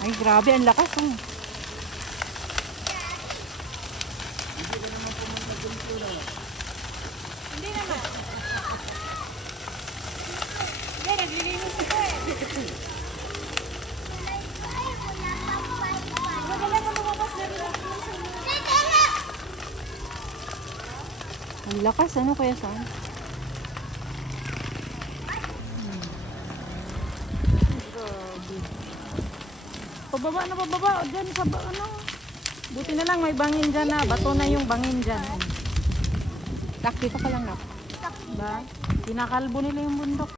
Ay, grabe, ang lakas. Oh. Hindi naman. Hindi, naglilinis ito eh. Magalang ka lumabas na rin. Ang lakas, ano kaya saan? Pababa na pababa. O dyan, sa ano. Buti na lang may bangin dyan na. Bato na yung bangin dyan. Tak, dito ka lang na. Diba? Kinakalbo nila yung bundok.